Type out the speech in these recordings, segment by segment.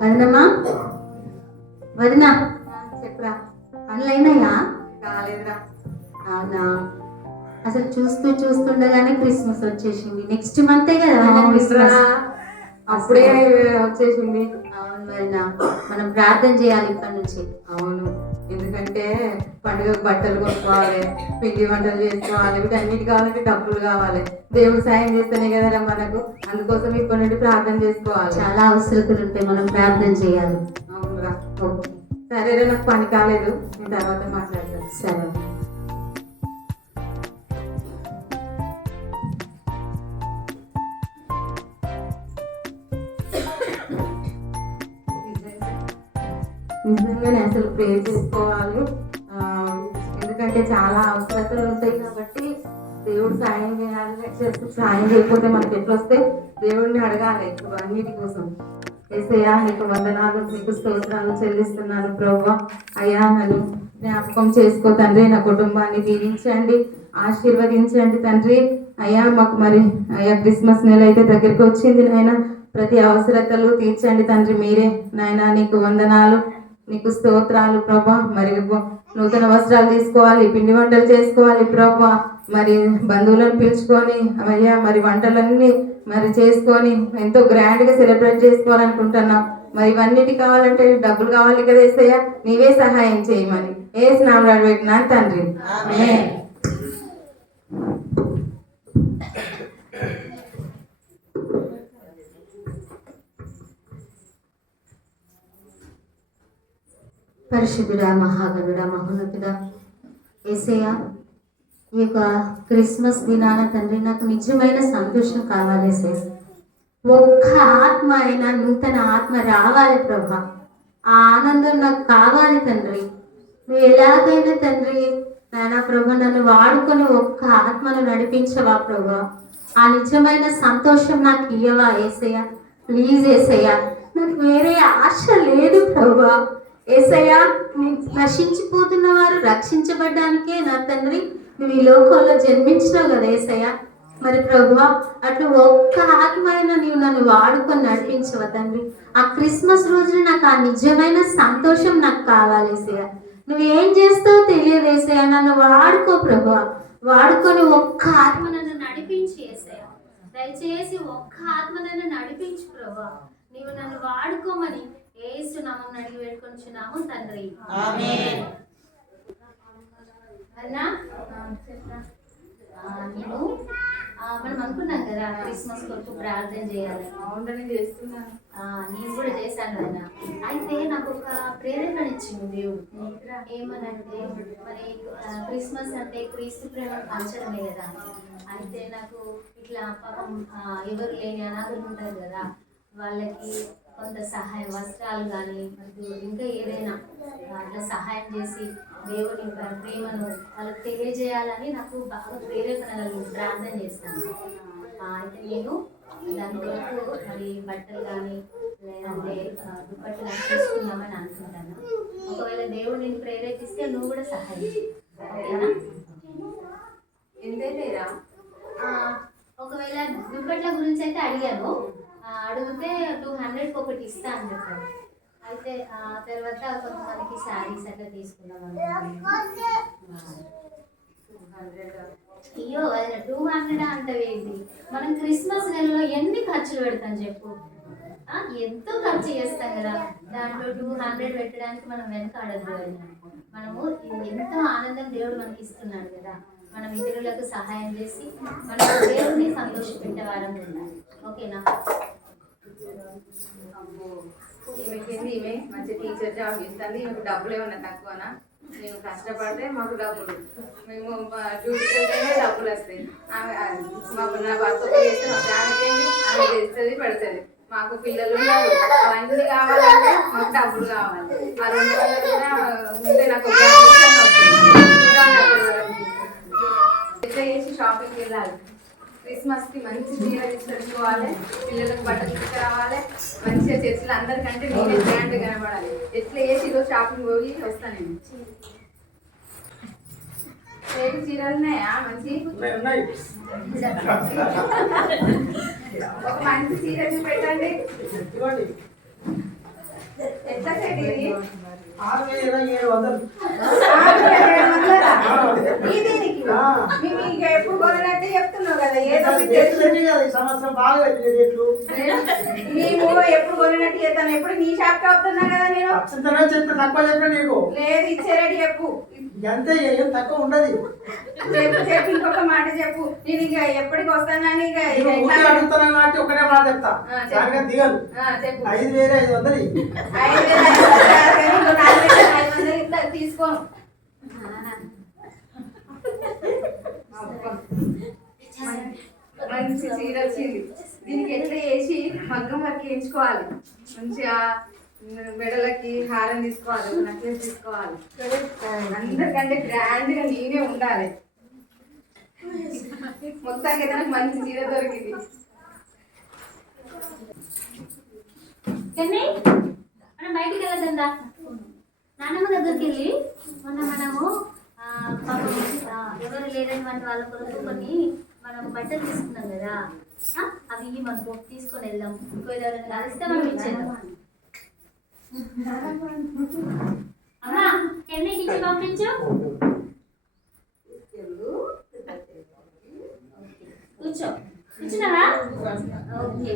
వదినమ్మా, వదినా చెప్పరా, పనులు అయినాయా? కాలేదురా. అవునా? అసలు చూస్తూ చూస్తుండగానే క్రిస్మస్ వచ్చేసింది. నెక్స్ట్ మంతే కదా క్రిస్మస్. అప్పుడే వచ్చేసింది. అవును వదినా, మనం ప్రార్థన చేయాలి ఇప్పటి నుంచి. అవును, ఎందుకంటే పండుగకు బట్టలు కొనుక్కోవాలి, పిండి వంటలు చేసుకోవాలి, వీటన్నిటి కావాలంటే డబ్బులు కావాలి. దేవుడు సాయం చేస్తేనే కదరా మనకు. అందుకోసం ఇప్పటి నుండి ప్రార్థన చేసుకోవాలి. చాలా అవసరతలు ఉంటాయి, మనం ప్రార్థన చేయాలి. అవునురా. ఓకే సరేరా, నాకు పని కాలేదు, నేను తర్వాత మాట్లాడతాను. సరే. నిజంగానే అసలు ప్రే చేసుకోవాలి. ఎందుకంటే చాలా అవసరతలు ఉంటాయి కాబట్టి దేవుడు సాయం చేయాలి. సాయం చేయకపోతే మనకి ఎట్లా వస్తే దేవుడిని అడగాలి అన్నిటి కోసం. యేసయ్యా నీకు వందనాలు, నీకు స్తోత్రాలు చెల్లిస్తున్నాను ప్రభువా. అయ్యా నన్ను జ్ఞాపకం చేసుకో తండ్రి, నా కుటుంబాన్ని దీవించండి, ఆశీర్వదించండి తండ్రి. అయ్యా మాకు మరి అయ్యా క్రిస్మస్ నెల అయితే దగ్గరికి వచ్చింది నాయన, ప్రతి అవసరతలు తీర్చండి తండ్రి మీరే నాయన. నీకు వందనాలు, నీకు స్తోత్రాలు ప్రభా. మరి నూతన వస్త్రాలు తీసుకోవాలి, పిండి వంటలు చేసుకోవాలి ప్రభా. మరి బంధువులను పిలుచుకొని అయ్యా మరి వంటలన్నీ మరి చేసుకొని ఎంతో గ్రాండ్ గా సెలబ్రేట్ చేసుకోవాలనుకుంటున్నాం. మరి ఇవన్నిటి కావాలంటే డబ్బులు కావాలి కదా యేసయ్యా, నీవే సహాయం చేయమని యేసు నామములో పెట్టినాను తండ్రి. ఆమేన్. పరిశుద్ధుడా, మహాగణుడా, మహోన్నతుడా యేసయ్యా, ఈ యొక్క క్రిస్మస్ దినాన తండ్రి నాకు నిజమైన సంతోషం కావాలి యేసయ్యా. ఒక్క ఆత్మ అయినా నూతన ఆత్మ రావాలి ప్రభా. ఆ ఆనందం నాకు కావాలి తండ్రి. నువ్వు ఎలాగైనా తండ్రి నాయనా ప్రభా నన్ను వాడుకొని ఒక్క ఆత్మను నడిపించవా ప్రభా. ఆ నిజమైన సంతోషం నాకు ఇయ్యవా యేసయ్యా. ప్లీజ్ యేసయ్యా, నాకు వేరే ఆశ లేదు ప్రభా. యేసయ్యా, నశించిపోతున్న వారు రక్షించబడ్డానికే నా తండ్రి నువ్వు ఈ లోకంలో జన్మించినావు కదా యేసయ్యా. మరి ప్రభువా అట్లా ఒక్క ఆత్మైన నీవు నన్ను వాడుకొని నడిపించవ తండ్రి. ఆ క్రిస్మస్ రోజున నాకు ఆ నిజమైన సంతోషం నాకు కావాలి యేసయ్యా. నువ్వు ఏం చేస్తావో తెలియదు యేసయ్యా, నన్ను వాడుకో ప్రభువా. వాడుకొని ఒక్క ఆత్మ నన్ను నడిపించి యేసయ్యా. దయచేసి ఒక్క ఆత్మ నన్ను నడిపించు ప్రభువా. నీవు నన్ను వాడుకోమని యేసు నామమున అడిగి వేడుకొనుచున్నాము తండ్రి. ఆమేన్. అన్నా నేను మనం అనుకున్నాం కదా క్రిస్మస్ కొరకు ప్రార్థన చేయాలి. అవునని చేస్తున్నాను. నేను కూడా చేశాను అన్న. అయితే నాకు ఒక ప్రేరణ ఇచ్చింది దేవుడు. ఏమనంటే మరి క్రిస్మస్ అంటే క్రీస్తు ప్రేమ పంచడమే కదా. అయితే నాకు ఇట్లా పాపం ఎవరు లేని అనాథులు ఉంటారు కదా, వాళ్ళకి కొంత సహాయం, వస్త్రాలు కానీ ఇంకా ఏదైనా అట్లా సహాయం చేసి దేవుని ప్రేమను వాళ్ళకి తెలియజేయాలని నాకు బాగా ప్రేరేపణ కలిగి ప్రార్థన చేస్తాను. అయితే నేను దాని కొరకు మరి బట్టలు కానీ లేదంటే దుప్పట్లు కానీ తీసుకుందామని అనుకుంటాను. ఒకవేళ దేవుడు నేను ప్రేరేపిస్తే నువ్వు కూడా సహాయం ఓకేనా? ఎంతైనా ఒకవేళ దుప్పట్ల గురించి అయితే అడిగాను, అడిగితే 200 ఒకటి ఇస్తా అని చెప్పాను. అయితే తర్వాత కొంతమందికి శారీస్ అట్లా తీసుకుందాం అనుకుంటున్నాను. అయ్యో అది 200 అంటవేంటి? మనం క్రిస్మస్ నెలలో ఎన్ని ఖర్చులు పెడతాం చెప్పు. ఎంతో ఖర్చు చేస్తాం కదా, దాంట్లో 200 పెట్టడానికి మనం వెనకాడదు. మనము ఎంతో ఆనందం దేవుడు మనకి ఇస్తున్నాడు కదా, మనం ఇతరులకు సహాయం చేసి మనం దేవుడిని సంతోషపెట్టే వారం ఉండాలి. ఓకేనా? ఈమె మంచి టీచర్ జాబ్ ఇస్తుంది. ఈమెకు డబ్బులు ఏమన్నా తక్కువనా? మేము కష్టపడితే మాకు డబ్బులు, మేము డ్యూటీకి వెళ్తేనే డబ్బులు వస్తాయి. మాకు నా భర్త చేస్తే మా ఫ్యామిలీ ఆమె చేస్తుంది, పెడుతుంది. మాకు పిల్లలు ఉన్నారు, అవన్నీ కావాలంటే మాకు డబ్బులు కావాలి. ఆ 200 కూడా ఉంటే నాకు ఎట్లా చేసి షాపింగ్కి వెళ్ళాలి. క్రిస్మస్కి మంచి చీర తీసుకొచ్చుకోవాలి, పిల్లలకు బట్టలు తీసుకురావాలి, మంచిగా చర్చిలో అందరికంటే నేనే గ్రాండ్ కనబడాలి. ఎట్లా చేసి ఈరోజు షాపింగ్ పోయి వస్తాను. నేను చీరలు ఉన్నాయా? మంచి ఒక మంచి చీర పెట్టండి. ఎంత సెట్ ఇది? 6,700. ఈ దీనికి మేము ఇక ఎప్పుడు కొనట్టే చెప్తున్నావు కదా ఏదో ఒకటి రేట్లు పెరిగాయి కదా ఈ సంవత్సరం, బాగా పెరిగాయి రేట్లు. మేము ఎప్పుడు కొనట్టు చేస్తాను, ఎప్పుడు నీ షాప్ కి వస్తున్నా కదా నేను. ఖచ్చితంగా చెప్తా, తక్కువ చెప్పిన నీకు లేదు ఇచ్చేరేటి చెప్పు, అంతే, ఏం తక్కువ ఉండదు. చెప్పు చెప్పు ఇంకొక మాట చెప్పు. నేను ఇక ఎప్పటికి వస్తానని ఇక నీకు ఊరికే అడుగుతున్నాను కాబట్టి ఒకటే మాట చెప్తా, దానిగా దిగదు. చెప్పు. 5,500 5,500 ఇస్తా, తీసుకోను. మంచి చీర వచ్చింది, దీనికి ఎట్లా వేసి మగ్గం వర్క్ వేయించుకోవాలి, మంచిగా మెడలకి హారం తీసుకోవాలి, నెక్లెస్ తీసుకోవాలి, అందరికంటే గ్రాండ్ గా నేనే ఉండాలి. మొత్తానికి అయితే నాకు మంచి చీర దొరికింది. కానీ మనం బయటికి వెళ్ళదందా నాన్నమ్మ దగ్గరికి వెళ్ళి మొన్న మనము పాపం ఎవరు లేనటువంటి వాళ్ళ కొరకు కొన్ని మనం బట్టలు తీసుకున్నాం కదా, అవి మనకు తీసుకొని వెళ్దాం, ఇంకో ఎవరైనా కలిస్తే మనం ఇచ్చేద్దాం. అమ్మా ఎన్నికి ఇచ్చి పంపించు, కూర్చో, కూర్చున్నావా? ఓకే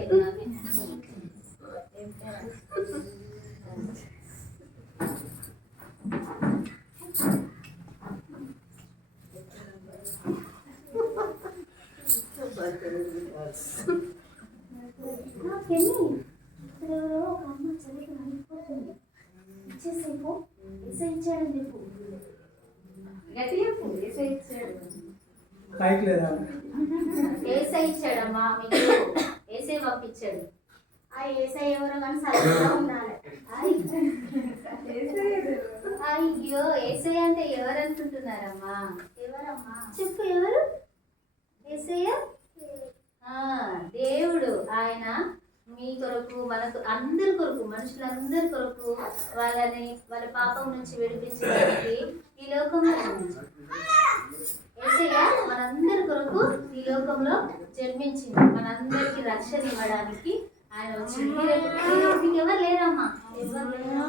బైక్ లేదా? ఏసై ఇచ్చాడమ్మా మీకు, ఏసై పంపించాడు. ఆ ఏసై ఎవరో కానీ సరిగ్గా ఉండాలి. అయ్యో ఏసై అంటే ఎవరు అనుకుంటున్నారమ్మా? ఎవరమ్మా చెప్పు, ఎవరు? ఏసయ్య దేవుడు. ఆయన మీ కొరకు, మనకు అందరి కొరకు, మనుషులందరి కొరకు వాళ్ళని వాళ్ళ పాపం నుంచి విడిపించడానికి ఈ లోకంలో యేసయ్య మనందరి కొరకు ఈ లోకంలో జన్మించింది, మనందరికి రక్షణ ఇవ్వడానికి ఆయన వచ్చింది. మీకు ఎవరు లేరమ్మా, ఎవరు లేరు.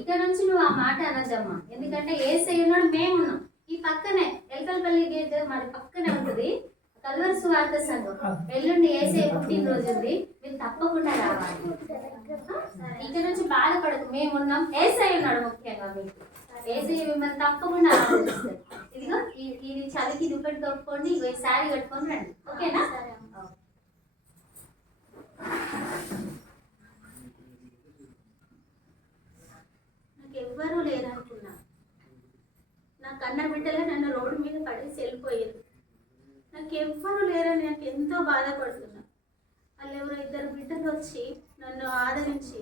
ఇక్కడ నుంచి నువ్వు ఆ మాట అనద్దమ్మా, ఎందుకంటే యేసయ్య ఉన్నాడు, మేమున్నాం. ఈ పక్కనే ఎల్కల్పల్లి గేట్ మరి పక్కనే ఉంటుంది కల్వరి సువార్త సంఘం. ఎల్లుండి యేసయ్య పుట్టినరోజు ఉంది, మీరు తప్పకుండా రావాలి. ఇక్కడ నుంచి బాధపడకు, మేమున్నాం, యేసయ్య ఉన్నాడు. ముఖ్యంగా మీకు యేసయ్య మిమ్మల్ని తప్పకుండా ఆలోచిస్తారు. ఇదిగో ఇది చలికి దుప్పటి కప్పుకోండి, ఇగో ఈ శారీ కట్టుకొని రండి, ఓకేనా? నాకు ఎవ్వరూ లేరనుకున్నా, నా కన్న బిడ్డలే నన్ను రోడ్డు మీద పడేసి వెళ్ళిపోయారు. నాకు ఎవ్వరూ లేరని నాకు ఎంతో బాధపడుతున్నా. వాళ్ళు ఎవరో 2 బిడ్డలు వచ్చి నన్ను ఆదరించి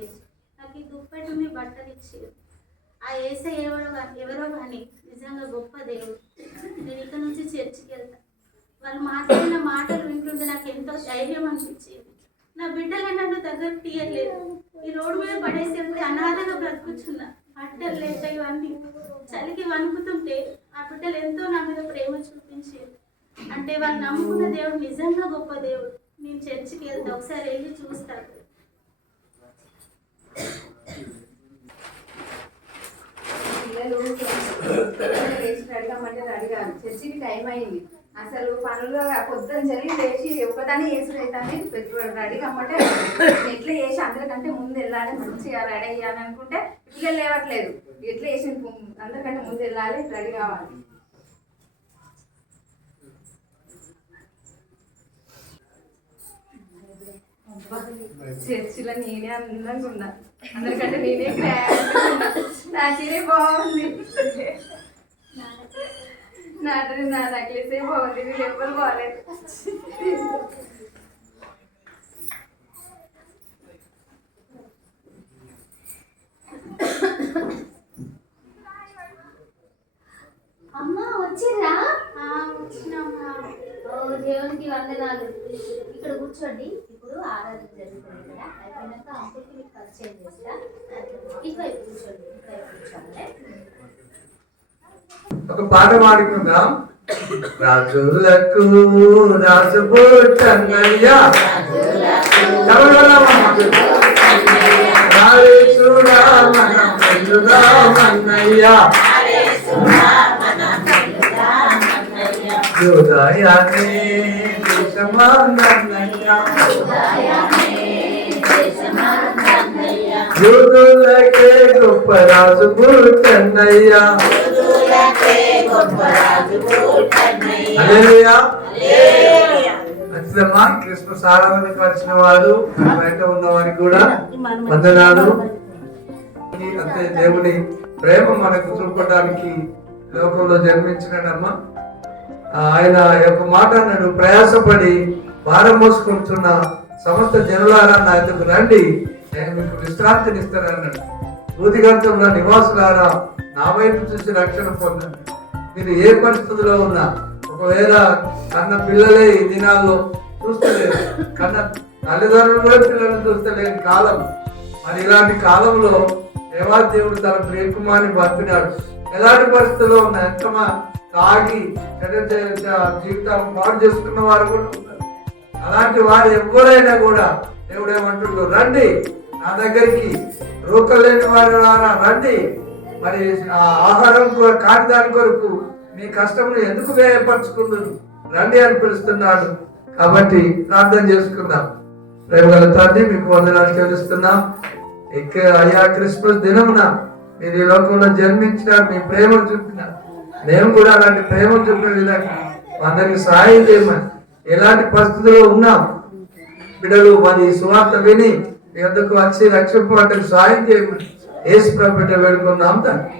నాకు ఈ దుప్పటిని బట్టలు ఇచ్చారు. ఆ యేసయ్య ఎవరో కానీ నిజంగా గొప్ప దేవుడు. నేను ఇక్కడ నుంచి చర్చికి వెళ్తా, వాళ్ళు మాట్లాడిన మాటలు వింటుంటే నాకు ఎంతో ధైర్యం అనిపించేది. నా బిడ్డలు నన్ను దగ్గరకు తీయలేదు, ఈ రోడ్డు మీద పడేసి వెళ్తే అనాథగా బ్రతుకుతున్నా. బట్టలు లేక ఇవన్నీ చలికి వణుకుతుంటే ఆ బిడ్డలు ఎంతో నా మీద ప్రేమ చూపించేది. అంటే వాళ్ళు నమ్ముకున్న దేవుడు నిజంగా గొప్ప దేవుడు. నేను చర్చికి వెళ్తా, ఒకసారి వెళ్ళి చూస్తాను. పిల్లలు అడగమంటే అడిగాను, చర్చికి టైం అయింది, అసలు పనులు పొద్దున జరిగి లేచి ఒక్కదాన్ని వేసి అవుతాను రెడీ కమ్మంటే ఎట్లా వేసి అందరికంటే ముందు వెళ్ళాలి, మంచిగా రెడీ అయ్యాలి అనుకుంటే పిల్లలు లేవట్లేదు. ఎట్లా వేసి అందరికంటే ముందు వెళ్ళాలి, రెడీ కావాలి. చర్చిలో నేనే అందంగా ఉన్నా, అందరికంటే నేనే నా చీరే బాగుంది, నా నెక్లెసే బాగుంది, వీళ్ళు ఎవ్వరు బాగాలేదు. అమ్మా వచ్చిర్రా? వచ్చినమ్మా. ఓ దేవునికి వందనాలు. ఇక్కడ కూర్చోండి, ఇప్పుడు ఆరాధన జరుగుతుంది కదా, అయిపోయినాక అంకుల్కి మీకు పరిచయం చేస్తా. ఇటువైపు కూర్చోండి, ఇటువైపు కూర్చోండి. ఒక పాట పాడుకుందాం. రాజులకు రాజు పుట్టన్నయ్యా, రాజుడా హల్లెలూయా. యూదయానే దేశమా నన్నయ్యా, యూదులకే గొప్ప రాజు పుట్టన్నయ్యా. హల్లెలూయా. నచ్చిదమ్మా. క్రిస్మస్ ఆరాధనకు వచ్చిన వారు బయట ఉన్న వారికి కూడా వందనాలు. అంతే, దేవుని ప్రేమ మనకు చూపడానికి లోకంలో జన్మించినాడమ్మా. ఆయన యొక్క మాట అన్నాడు, ప్రయాసపడి భారం మోసుకుంటున్న సమస్త జనులారా నా ఎదుకు రండి, నేను మీకు విశ్రాంతినిస్తాను అన్నాడు. భూదిగంతంలో నివాసులారా నా వైపు చూసి రక్షణ పొందండి. మీరు ఏ పరిస్థితిలో ఉన్నా, ఒకవేళ కన్న పిల్లలే ఈ దినాల్లో చూస్తలేరు, కన్న తల్లిదండ్రులు కూడా పిల్లల్ని చూస్తలేని కాలం. మరి ఇలాంటి కాలంలో దేవాది దేవుడు తన ప్రియకుమారిని పంపినాడు. ఎలాంటి పరిస్థితుల్లో ఉన్నా, ఎంతమా తాగి జీవితం పాడు చేసుకున్న వారు కూడా ఉన్నారు. అలాంటి వారు ఎవరైనా కూడా దేవుడు ఏమంటున్నారు, రండి నా దగ్గరికి, రూకలేని వారు రండి. మరి ఆహారం కాని దాని కొరకు మీ కష్టమును ఎందుకు వ్యయపరచుకుంటున్నారు, రండి అని పిలుస్తున్నాడు. కాబట్టి ప్రార్థన చేసుకుందాం. ప్రేమ గల తండ్రి, మీకు వందనాలు చెల్లిస్తున్నాం. అయ్యా, క్రిస్మస్ దినమున మీరు ఈ లోకంలో జన్మించిన మీ ప్రేమను చూపినారు. మేము కూడా అలాంటి ప్రేమను చూపిన విధంగా అందరికి సహాయం చేయమని, ఎలాంటి పరిస్థితుల్లో ఉన్నాం బిడ్డలు మరి సువార్త విని మీ వద్దకు వచ్చి రక్షింపడానికి సహాయం చేయమని యేసు ప్రభువు పేరిట వేడుకున్నాం తండ్రి.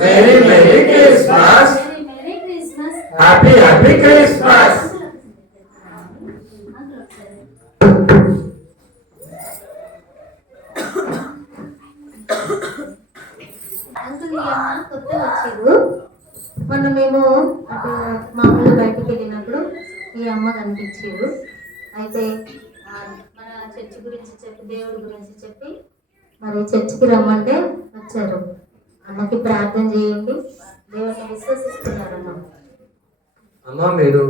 Merry merry Christmas. Happy happy Christmas. కొత్తగా వచ్చారు. మొన్న మేము అటు మామూలుగా బయటికి వెళ్ళినప్పుడు ఈ అమ్మ కనిపించారు. అయితే మన చర్చి గురించి చెప్పి, దేవుడి గురించి చెప్పి మరి చర్చికి రమ్మంటే వచ్చారు. అమ్మకి ప్రార్థన చేయండి, దేవుడిని విశ్వసిస్తున్నారమ్మ. అమ్మ, మీరు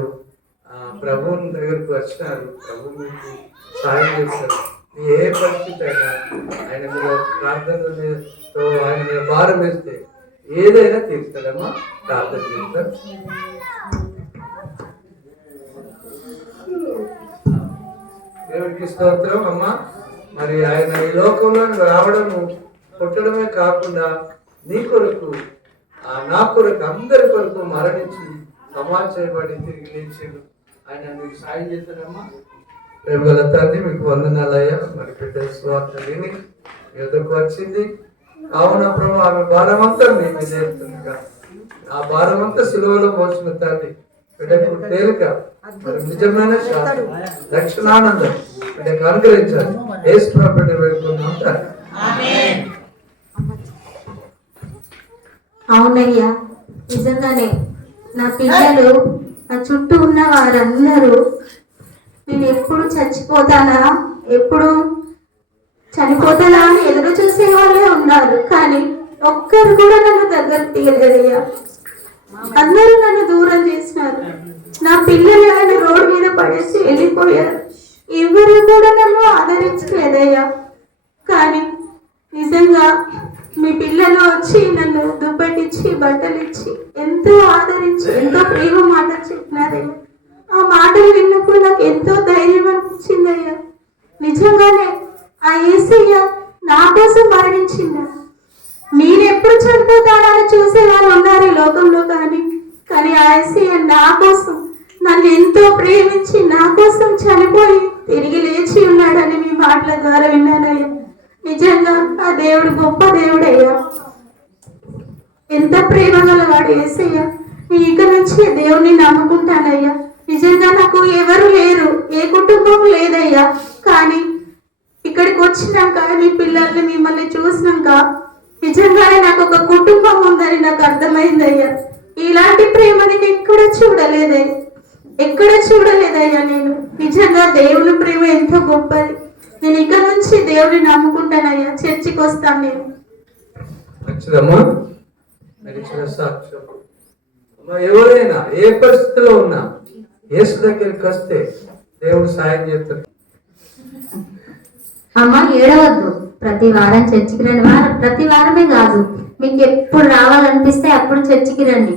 ప్రభువుని దగ్గరకు వచ్చినారు, ప్రభు మీకు సాయం చేస్తారు. ఏ పరిస్థితి అయినా ఆయన మీద ప్రార్థనతో ఆయన మీద భారం వేస్తే ఏదైనా తీరుస్తాడమ్మా. ప్రార్థన చేస్తారు. దేవుడికి స్తోత్రం అమ్మా. మరి ఆయన ఈ లోకంలో రావడము, పుట్టడమే కాకుండా నీ కొరకు, నా కొరకు, అందరి కొరకు మరణించి సమాజ చేయబడి తిరిగి లేచాడు. ఆయన మీకు సాయం చేస్తాడమ్మా. ప్రేమగల తండ్రి, మీకు వందనాలయ్యా. మరి బిడ్డ స్వార్థ విని ఎదుకు వచ్చింది కావున ప్రభు, ఆమె భారమంతా మీ మీద వేస్తుందిగా. ఆ భారమంతా సిలువలో మోసిన తండ్రి బిడ్డకు తేలిక, మరి నిజమైన శాంతి, రక్షణానందం బిడ్డకు అనుగ్రహించాలి. యేసు ప్రభు బిడ్డ వేడుకున్నాం తండ్రి. అవునయ్యా, నిజంగానే నా పిల్లలు, నా చుట్టూ ఉన్న వారందరూ నేను ఎప్పుడు చచ్చిపోతానా, ఎప్పుడు చనిపోతానా అని ఎదురు చూసే వాళ్ళే ఉన్నారు. కానీ ఒక్కరు కూడా నన్ను దగ్గర తీయలేదయ్యా. అందరూ నన్ను దూరం చేసినారు. నా పిల్లలు ఆయన రోడ్డు మీద పడేసి వెళ్ళిపోయారు. ఎవరు కూడా నన్ను ఆదరించలేదయ్యా. కానీ నిజంగా మీ పిల్లలు వచ్చి నన్ను దుప్పటిచ్చి, బట్టలు ఇచ్చి ఎంతో ఆదరించి, ఎంతో ప్రేమ మాటలు చెప్పినారయ్యా. ఆ మాటలు విన్నప్పుడు నాకు ఎంతో ధైర్యం అనిపించిందయ్యా. నిజంగానే ఆ యేసయ్య నా కోసం మరణించిందా? నేనెప్పుడు చనిపోతానని చూసే వాళ్ళు ఉన్నారు ఈ లోకంలో, కానీ ఆ యేసయ్య నా కోసం, నన్ను ఎంతో ప్రేమించి నా కోసం చనిపోయి తిరిగి లేచి ఉన్నాడని మీ మాటల ద్వారా విన్నానయ్యా. నిజంగా ఆ దేవుడు గొప్ప దేవుడయ్యా. ఎంత ప్రేమ గలవాడు యేసయ్య. నేను ఇక నుంచి దేవుణ్ణి నమ్ముకుంటానయ్యా. నిజంగా నాకు ఎవరు లేరు, ఏ కుటుంబం లేదయ్యా. కానీ ఇక్కడికి వచ్చినాక, మీ పిల్లల్ని మిమ్మల్ని చూసినాక నిజంగానే నాకు ఒక కుటుంబం ఉందని నాకు అర్థమైందయ్యా. ఇలాంటి ప్రేమ నేను ఎక్కడ చూడలేదయ్యా. నేను నిజంగా దేవుని ప్రేమ ఎంతో గొప్పది. నేను ఇక నుంచి దేవుడిని నమ్ముకుంటానయ్యా. చర్చికి వస్తాను నేను. ఎవరైనా ఏ పరిస్థితిలో ఉన్నా యేసు దగ్గరికి వస్తే దేవుడు సాయం చేస్తాడు. అమ్మ, ఏడవద్దు, ప్రతి వారం చర్చికి రండి. ప్రతి వారమే కాదు, మీకు ఎప్పుడు రావాలనిపిస్తే అప్పుడు చర్చికి రండి.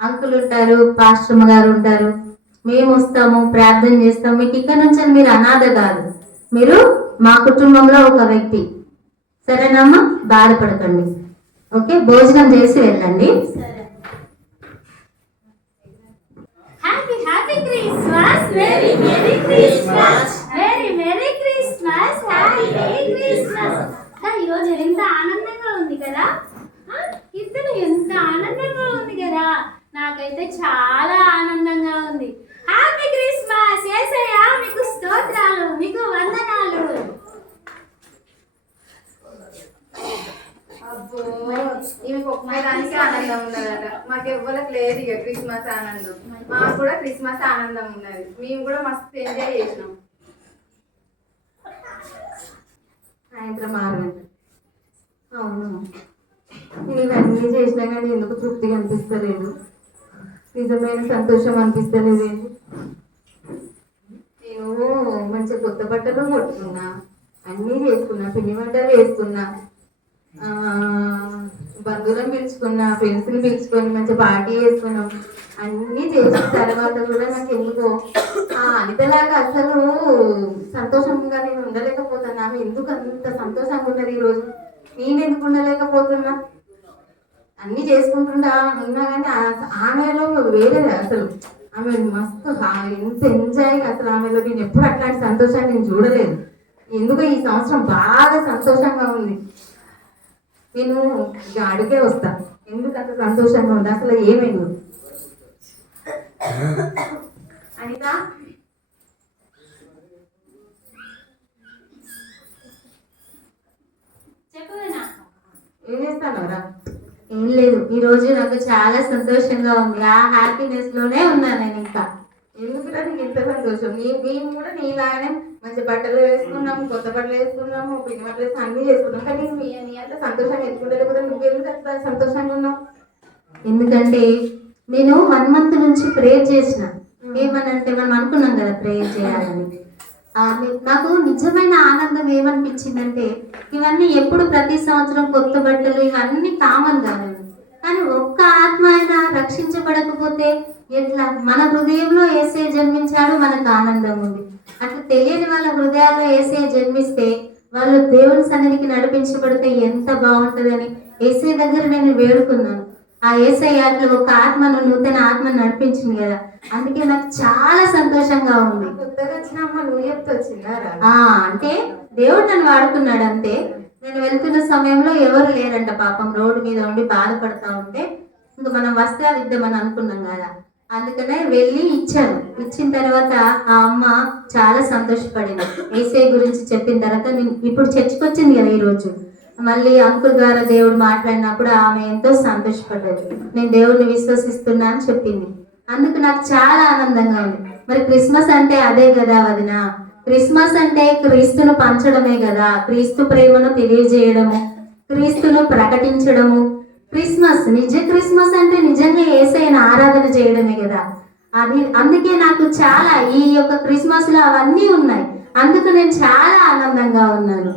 అంకుల్ ఉంటారు, పాస్టర్మ గారు ఉంటారు, మేము వస్తాము, ప్రార్థన చేస్తాం. మీకు ఇక్కడ నుంచి మీరు అనాథ కాదు, మీరు మా కుటుంబంలో ఒక వ్యక్తి. సరేనమ్మా, బాధపడకండి. ఓకే, భోజనం చేసి వెళ్ళండి. Happy Christmas, very Merry Christmas, very Merry Christmas, Happy Merry Christmas. ఈరోజు ఎంత ఆనందంగా ఉంది కదా, ఇద్దరు ఎంత ఆనందంగా ఉంది కదా, నాకైతే చాలా ఆనందంగా ఉంది. హ్యాపీ క్రిస్మస్ యేసయ్యా, మీకు స్తోత్రాలు, మీకు వందనాలు. అబ్బో, ఈమెకు ఒక్కదానికి ఆనందం ఉన్నదట, మాకు ఎవ్వరికి లేదు ఇక క్రిస్మస్ ఆనందం. మాకు కూడా క్రిస్మస్ ఆనందం ఉన్నది, మేము కూడా మస్తు ఎంజాయ్ చేసినాం. సాయంత్రం 6 గంటలు. అవును, నేను ఇవన్నీ చేసినా కానీ ఎందుకు తృప్తిగా అనిపిస్తలేదు, నిజమైన సంతోషం అనిపిస్తలేదు. నేను మంచిగా కొత్త బట్టలు కొట్టుకున్నా, అన్నీ చేసుకున్నా, పిండి వంటలు వేసుకున్నా, బంధువులను పిలుచుకున్నా, ఫ్రెండ్స్ని పిలుచుకొని మంచి పార్టీ చేసుకున్నాం. అన్నీ చేసిన తర్వాత కూడా నాకు ఎందుకో అనితలాగా అసలు సంతోషంగా నేను ఉండలేకపోతున్నా. ఆమె ఎందుకు అంత సంతోషంగా ఉన్నది ఈరోజు, నేను ఎందుకు ఉండలేకపోతున్నా? అన్నీ చేసుకుంటుంటా ఉన్నా కానీ ఆమెలో వేరే అసలు, ఆమె మస్తు ఎంత ఎంజాయ్గా అసలు ఆమెలో నేను ఎప్పుడు అట్లాంటి సంతోషాన్ని నేను చూడలేదు. ఎందుకు ఈ సంవత్సరం బాగా సంతోషంగా ఉంది. నేను ఇక అడిగే వస్తా, ఎందుకు అంత సంతోషంగా ఉంది, అసలు ఏమైంది అనిత? చెప్పవేనా? ఏం చేస్తానవరా? ఏం లేదు, ఈ రోజు నాకు చాలా సంతోషంగా ఉంది. ఆ హ్యాపీనెస్ లోనే ఉన్నాను నేను. ఇంకా ఎందుకురా నీకు ఇంత సంతోషం? మేము కూడా నీలాగానే మంచి బట్టలు వేసుకున్నాము, కొత్త బట్టలు వేసుకున్నాము, పిండి బట్టలు వేసుకుని అన్నీ చేసుకున్నాం. కానీ నీ అంత సంతోషంగా ఎత్తుకుంటే లేకపోతే నువ్వెందుకు అంత సంతోషంగా ఉన్నావు? ఎందుకంటే నేను 1 month నుంచి ప్రేయర్ చేసిన. ఏమనంటే మనం అనుకున్నాం కదా ప్రేయర్ చేయాలని. నాకు నిజమైన ఆనందం ఏమనిపించిందంటే, ఇవన్నీ ఎప్పుడు ప్రతి సంవత్సరం కొత్త బట్టలు ఇవన్నీ కామన్ కాదు, కానీ ఒక్క ఆత్మ అయినా రక్షించబడకపోతే ఎట్లా? మన హృదయంలో యేసయ్య జన్మించాడు, మనకు ఆనందం ఉంది. అట్లా తెలియని వాళ్ళ హృదయాల్లో యేసయ్య జన్మిస్తే వాళ్ళు దేవుని సన్నిధికి నడిపించబడితే ఎంత బాగుంటుందని యేసయ్య దగ్గర నేను వేడుకున్నాను. ఆ యేసయ్య అట్లా ఒక ఆత్మను, నూతన ఆత్మను నడిపించింది కదా, అందుకే నాకు చాలా సంతోషంగా ఉంది. కొత్తగా వచ్చిన అమ్మ నువ్వు చెప్తే వచ్చిందారా? అంటే దేవుడు నన్ను వాడుకున్నాడు అంతే. నేను వెళ్తున్న సమయంలో ఎవరు లేరంట, పాపం రోడ్డు మీద ఉండి బాధపడతా ఉంటే ఇంకా మనం వస్త్రాలు ఇద్దామని అనుకున్నాం కదా, అందుకనే వెళ్ళి ఇచ్చాను. ఇచ్చిన తర్వాత ఆ అమ్మ చాలా సంతోషపడింది. యేసయ్య గురించి చెప్పిన తర్వాత నేను ఇప్పుడు చర్చికి వచ్చింది కదా ఈరోజు, మళ్ళీ అంకుల్ ద్వారా దేవుడు మాట్లాడినప్పుడు ఆమె ఎంతో సంతోషపడ్డది. నేను దేవుడిని విశ్వసిస్తున్నా అని చెప్పింది. అందుకు నాకు చాలా ఆనందంగా ఉంది. మరి క్రిస్మస్ అంటే అదే కదా వదిన, క్రిస్మస్ అంటే క్రీస్తును పంచడమే కదా, క్రీస్తు ప్రేమను తెలియజేయడము, క్రీస్తును ప్రకటించడము. క్రిస్మస్ అంటే నిజంగా యేసయ్యను ఆరాధన చేయడమే కదా. అందుకే నాకు చాలా ఈ యొక్క క్రిస్మస్ లో అవన్నీ ఉన్నాయి. అందుకు నేను చాలా ఆనందంగా ఉన్నాను.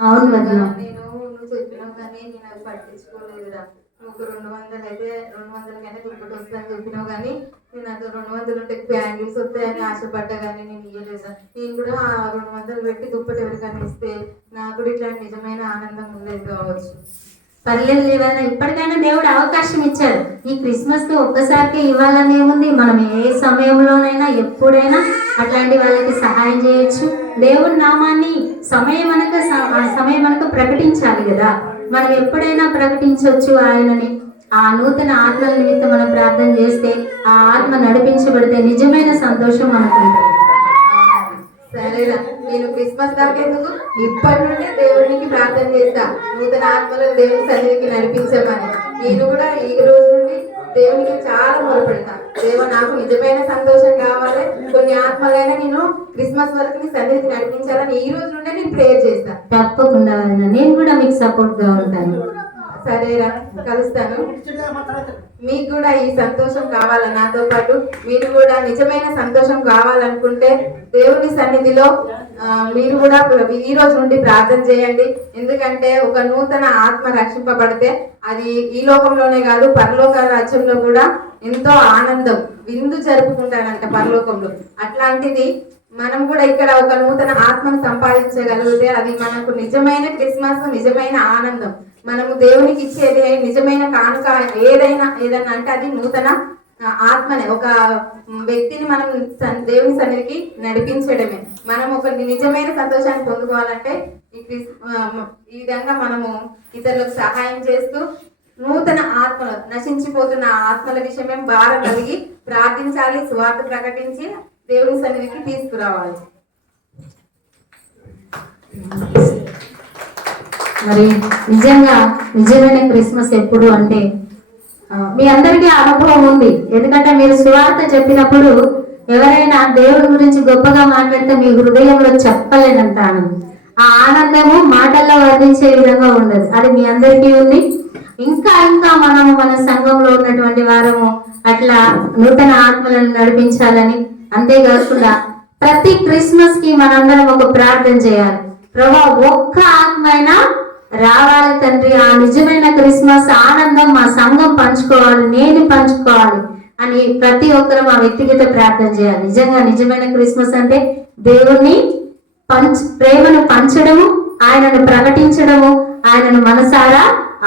అవును వదిన. నేను నువ్వు చెప్పినావు కానీ నేను అది పట్టించుకోలేదురా. నువ్వు 200 అయితే 200 కైనా దుప్పటి వస్తుందని చెప్పినావు కానీ నేను అది 200 ఉంటే బ్యాంగిల్స్ వస్తాయని ఆశపడ్డా కానీ నేను ఇయ్యలేదా. నేను కూడా 200 పెట్టి దుప్పటి ఎవరికైనా ఇస్తే నాకు కూడా ఇట్లాంటి నిజమైన ఆనందం ఉండేది కావచ్చు. పర్లేదు లేవైనా, ఇప్పటికైనా దేవుడు అవకాశం ఇచ్చాడు. ఈ క్రిస్మస్ కి ఒక్కసారికి ఇవ్వాలని ఏముంది, మనం ఏ సమయంలోనైనా ఎప్పుడైనా అట్లాంటి వాళ్ళకి సహాయం చేయొచ్చు. దేవుడి నామాన్ని సమయం మనకు ప్రకటించాలి కదా, మనం ఎప్పుడైనా ప్రకటించవచ్చు ఆయనని. ఆ నూతన ఆత్మల నిమిత్తం మనం ప్రార్థన చేస్తే ఆ ఆత్మ నడిపించబడితే నిజమైన సంతోషం మనకు ఉంటుంది. సరేరా, నేను క్రిస్మస్ దాకా ఎందుకు ఇప్పటి నుండి దేవునికి ప్రార్థన చేస్తా, నూతన ఆత్మలను దేవుని సన్నిధికి నడిపించమని. నేను కూడా ఈ రోజు నుండి దేవునికి చాలా మొరపెడతా. దేవ, నాకు నిజమైన సంతోషం కావాలి, కొన్ని ఆత్మలైనా నేను క్రిస్మస్ వరకు నీ సన్నిధికి నడిపించాలని ఈ రోజు నుండే నేను ప్రేయర్ చేస్తా. తప్పకుండా నేను కూడా మీకు సపోర్ట్ గా ఉంటాను. సరేరా, కలుస్తాను. మీకు కూడా ఈ సంతోషం కావాలి. నాతో పాటు మీరు కూడా నిజమైన సంతోషం కావాలనుకుంటే దేవుని సన్నిధిలో మీరు కూడా ఈ రోజు నుండి ప్రార్థన చేయండి. ఎందుకంటే ఒక నూతన ఆత్మ రక్షింపబడితే అది ఈ లోకంలోనే కాదు, పరలోక రాజ్యంలో కూడా ఎంతో ఆనందం విందు జరుపుకుంటారంట పరలోకంలో. అట్లాంటిది మనం కూడా ఇక్కడ ఒక నూతన ఆత్మను సంపాదించగలిగితే అది మనకు నిజమైన క్రిస్మస్, నిజమైన ఆనందం. మనము దేవునికి ఇచ్చేది నిజమైన కానుక ఏదైనా అంటే అది నూతన ఆత్మనే. ఒక వ్యక్తిని మనం దేవుని సన్నిధికి నడిపించడమే. మనం ఒక నిజమైన సంతోషాన్ని పొందుకోవాలంటే ఈ విధంగా మనము ఇతరులకు సహాయం చేస్తూ నూతన ఆత్మలు, నశించిపోతున్న ఆత్మల విషయమే భారం కలిగి ప్రార్థించాలి, సువార్త ప్రకటించి దేవుని సన్నిధికి తీసుకురావాలి. మరి నిజంగా నిజమైన క్రిస్మస్ ఎప్పుడు అంటే మీ అందరికీ అనుభవం ఉంది. ఎందుకంటే మీరు సువార్త చెప్పినప్పుడు ఎవరైనా దేవుడి గురించి గొప్పగా మాట్లాడితే మీ హృదయంలో చెప్పలేనంత ఆనందం. ఆ ఆనందము మాటల్లో వర్ణించే విధంగా ఉండదు. అది మీ అందరికీ ఉంది. ఇంకా ఇంకా మనము మన సంఘంలో ఉన్నటువంటి వారము అట్లా నూతన ఆత్మలను నడిపించాలని, అంతేకాకుండా ప్రతి క్రిస్మస్ కి మనందరం ఒక ప్రార్థన చేయాలి. ప్రభా, ఒక్క ఆత్మైనా రావాలి తండ్రి, ఆ నిజమైన క్రిస్మస్ ఆనందం మా సంఘం పంచుకోవాలి, నేను పంచుకోవాలి అని ప్రతి ఒక్కరు మా వ్యక్తిగత ప్రార్థన చేయాలి. నిజంగా నిజమైన క్రిస్మస్ అంటే దేవుణ్ణి ప్రేమను పంచడము, ఆయనను ప్రకటించడము, ఆయనను మనసారా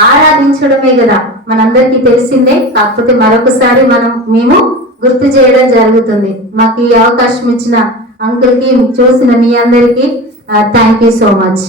ఆరాధించడమే కదా మనందరికీ తెలిసిందే. కాకపోతే మరొకసారి మేము గుర్తు చేయడం జరుగుతుంది. మాకు ఈ అవకాశం ఇచ్చిన అంకుల్ కి, చూసిన మీ అందరికీ థ్యాంక్ యూ సో మచ్.